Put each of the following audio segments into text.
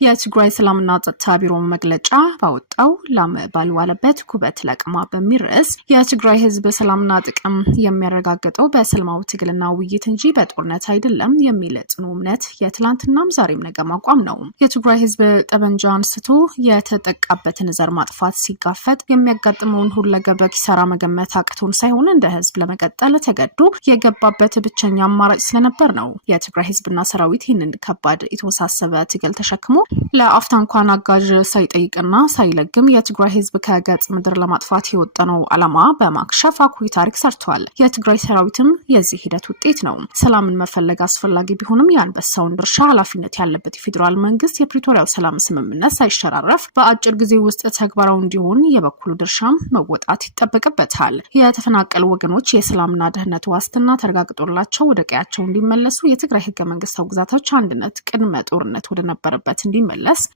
የትግራይ ሰላምና ጸጥታ ቢሮ መግለጫ ባወጣው ላም ባልዋለበት ኩበት ለቅማ በሚል ርዕስ የትግራይ ህዝብ ሰላምና ጥቅም የሚያረጋግጠው በሰላማዊ ትግልና ውይይት እንጂ በጦርነት አይደለም የሚል ጽኑ እምነት የትላንትናም ዛሬም ነገም አቋም ነው። የትግራይ ህዝብ ጠበንጃ አንስቶ የተጠቃበትን ዘር ማጥፋት ሲጋፈጥ የሚያጋጥመውን ሁለገብ ኪሳራ መገመት አቅቶን ሳይሆን እንደ ህዝብ ለመቀጠል ተገዶ የገባበት ብቸኛ አማራጭ ስለነበር ነው። የትግራይ ህዝብና ሰራዊት ይህንን ከባድ የተወሳሰበ ትግል ተሸክሞ ለአፍታ እንኳን አጋዥ ሳይጠይቅና ሳይለግም የትግራይ ህዝብ ከገጽ ምድር ለማጥፋት የወጠነው ዓላማ በማክሸፍ አኩሪ ታሪክ ሰርቷል። የትግራይ ሰራዊትም የዚህ ሂደት ውጤት ነው። ሰላምን መፈለግ አስፈላጊ ቢሆንም የአንበሳውን ድርሻ ኃላፊነት ያለበት የፌዴራል መንግስት የፕሪቶሪያው ሰላም ስምምነት ሳይሸራረፍ በአጭር ጊዜ ውስጥ ተግባራዊ እንዲሆን የበኩሉ ድርሻም መወጣት ይጠበቅበታል። የተፈናቀሉ ወገኖች የሰላምና ደህንነት ዋስትና ተረጋግጦላቸው ወደ ቀያቸው እንዲመለሱ የትግራይ ህገ መንግስታዊ ግዛቶች አንድነት ቅድመ ጦርነት ወደ ነበረበት እንዲመለስ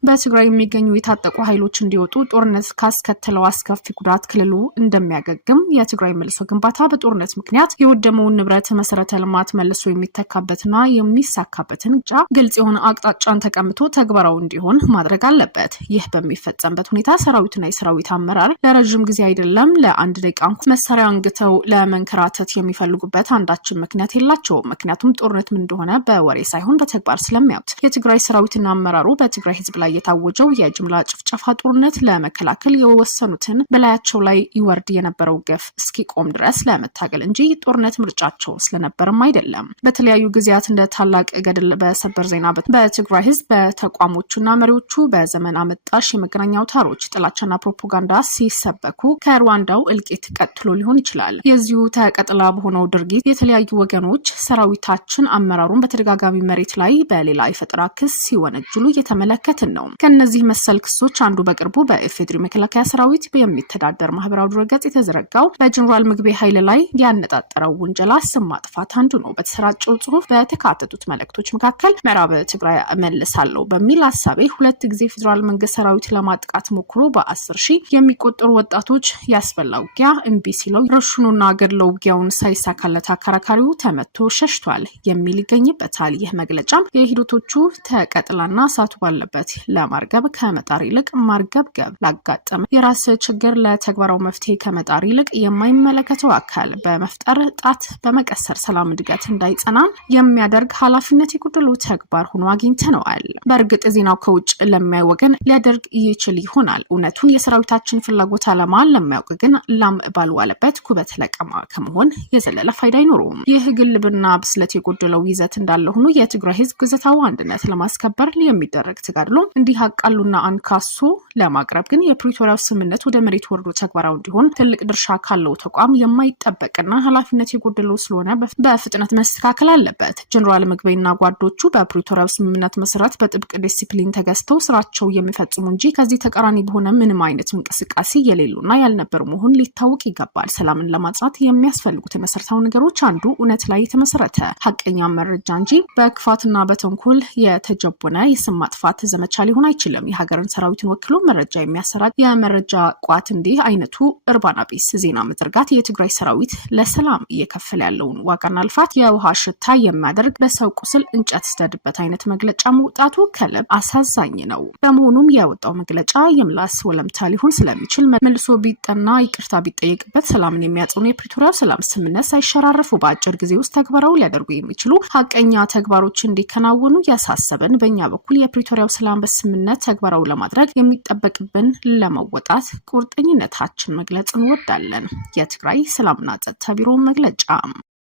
በትግራይ የሚገኙ የታጠቁ ኃይሎች እንዲወጡ ጦርነት ካስከተለው አስከፊ ጉዳት ክልሉ እንደሚያገግም የትግራይ መልሶ ግንባታ በጦርነት ምክንያት የወደመውን ንብረት መሰረተ ልማት መልሶ የሚተካበትና የሚሳካበትን ግልጽ የሆነ አቅጣጫን ተቀምጦ ተግባራዊ እንዲሆን ማድረግ አለበት። ይህ በሚፈጸምበት ሁኔታ ሰራዊትና የሰራዊት አመራር ለረጅም ጊዜ አይደለም ለአንድ ደቂቃ መሳሪያ አንግተው ለመንከራተት የሚፈልጉበት አንዳችን ምክንያት የላቸውም። ምክንያቱም ጦርነት ምን እንደሆነ በወሬ ሳይሆን በተግባር ስለሚያውቁት የትግራይ ሰራዊትና አመራሩ በትግራይ ህዝብ ላይ የታወጀው የጅምላ ጭፍጨፋ ጦርነት ለመከላከል የወሰኑትን በላያቸው ላይ ይወርድ የነበረው ግፍ እስኪቆም ድረስ ለመታገል እንጂ ጦርነት ምርጫቸው ስለነበርም አይደለም። በተለያዩ ጊዜያት እንደ ታላቅ ገድል በሰበር ዜና በትግራይ ህዝብ በተቋሞቹና መሪዎቹ በዘመን አመጣሽ የመገናኛ አውታሮች ጥላቻና ፕሮፓጋንዳ ሲሰበኩ ከሩዋንዳው እልቂት ቀጥሎ ሊሆን ይችላል። የዚሁ ተቀጥላ በሆነው ድርጊት የተለያዩ ወገኖች ሰራዊታችን አመራሩን በተደጋጋሚ መሬት ላይ በሌላ የፈጠራ ክስ ሲወነጅሉ እየተመለከትን ነው። ከነዚህ መሰል ክሶች አንዱ በቅርቡ በኢፌዴሪ መከላከያ ሰራዊት የሚተዳደር ማህበራዊ ድረገጽ የተዘረጋው በጀነራል ምግቤ ኃይል ላይ ያነጣጠረው ውንጀላ ስም ማጥፋት አንዱ ነው። በተሰራጨው ጽሁፍ በተካተቱት መልእክቶች መካከል ምዕራብ ትግራይ እመልሳለሁ በሚል ሐሳቤ ሁለት ጊዜ ፌዴራል መንግስት ሰራዊት ለማጥቃት ሞክሮ በ10 ሺህ የሚቆጠሩ ወጣቶች ያስበላ ውጊያ እምቢ ሲለው ረሽኑና ገድለው ውጊያውን ሳይሳካለት አከራካሪው ተመቶ ሸሽቷል የሚል ይገኝበታል። ይህ መግለጫም የሂደቶቹ ተቀጥላና ሳቱ ባለበት ለማርገብ ከመጣር ይልቅ ማርገብገብ ላጋጠመ የራስ ችግር ለተግባራው መፍትሄ ከመጣር ይልቅ የማይመለከተው አካል በመፍጠር ጣት በመቀሰር ሰላም እድገት እንዳይጸና የሚያደርግ ኃላፊነት የጎደለው ተግባር ሆኖ አግኝተነዋል። በእርግጥ ዜናው ከውጭ ለሚያይ ወገን ሊያደርግ ይችል ይሆናል። እውነቱን የሰራዊታችን ፍላጎት ዓላማ ለማያውቅ ግን ላም ባልዋለበት ኩበት ለቀማ ከመሆን የዘለለ ፋይዳ አይኖረውም። ይህ ግልብና ብስለት የጎደለው ይዘት እንዳለ ሆኖ የትግራይ ህዝብ ግዛታዊ አንድነት ለማስከበር የሚደረግ ተጋድሎ እንዲህ አቃሉና አንካሶ ለማቅረብ ግን የፕሪቶሪያው ስምምነት ወደ መሬት ወርዶ ተግባራዊ እንዲሆን ትልቅ ድርሻ ካለው ተቋም የማይጠበቅና ኃላፊነት የጎደለው ስለሆነ በፍጥነት መስተካከል አለበት። ጀነራል ምግቤና ጓዶቹ በፕሪቶሪያው ስምምነት መሰረት በጥብቅ ዲሲፕሊን ተገዝተው ስራቸው የሚፈጽሙ እንጂ ከዚህ ተቃራኒ በሆነ ምንም አይነት እንቅስቃሴ የሌሉና ያልነበሩ መሆን ሊታወቅ ይገባል። ሰላምን ለማጽናት የሚያስፈልጉት መሰረታዊ ነገሮች አንዱ እውነት ላይ የተመሰረተ ሀቀኛ መረጃ እንጂ በክፋትና በተንኮል የተጀቦነ የስም ማጥፋት ዘመቻ ሊሆን አይችልም። የሀገርን ሰራዊትን ወክሎ መረጃ የሚያሰራጭ የመረጃ ቋት እንዲህ አይነቱ እርባና ቢስ ዜና መዘርጋት የትግራይ ሰራዊት ለሰላም እየከፈለ ያለውን ዋጋና ልፋት የውሃ ሽታ የሚያደርግ በሰው ቁስል እንጨት ስደድበት አይነት መግለጫ መውጣቱ ከልብ አሳዛኝ ነው። በመሆኑም የወጣው መግለጫ የምላስ ወለምታ ሊሆን ስለሚችል መልሶ ቢጠና ይቅርታ ቢጠየቅበት ሰላምን የሚያጽኑ የፕሪቶሪያው ሰላም ስምምነት ሳይሸራረፉ በአጭር ጊዜ ውስጥ ተግባራዊ ሊያደርጉ የሚችሉ ሀቀኛ ተግባሮች እንዲከናወኑ ያሳሰበን በእኛ በኩል የፕሪቶሪያው ሰላም በስምምነት ተግባራዊ ለማድረግ የሚጠበቅብን ለመወጣት ቁርጠኝነታችን መግለጽ እንወዳለን። የትግራይ ሰላምና ጸጥታ ቢሮ መግለጫ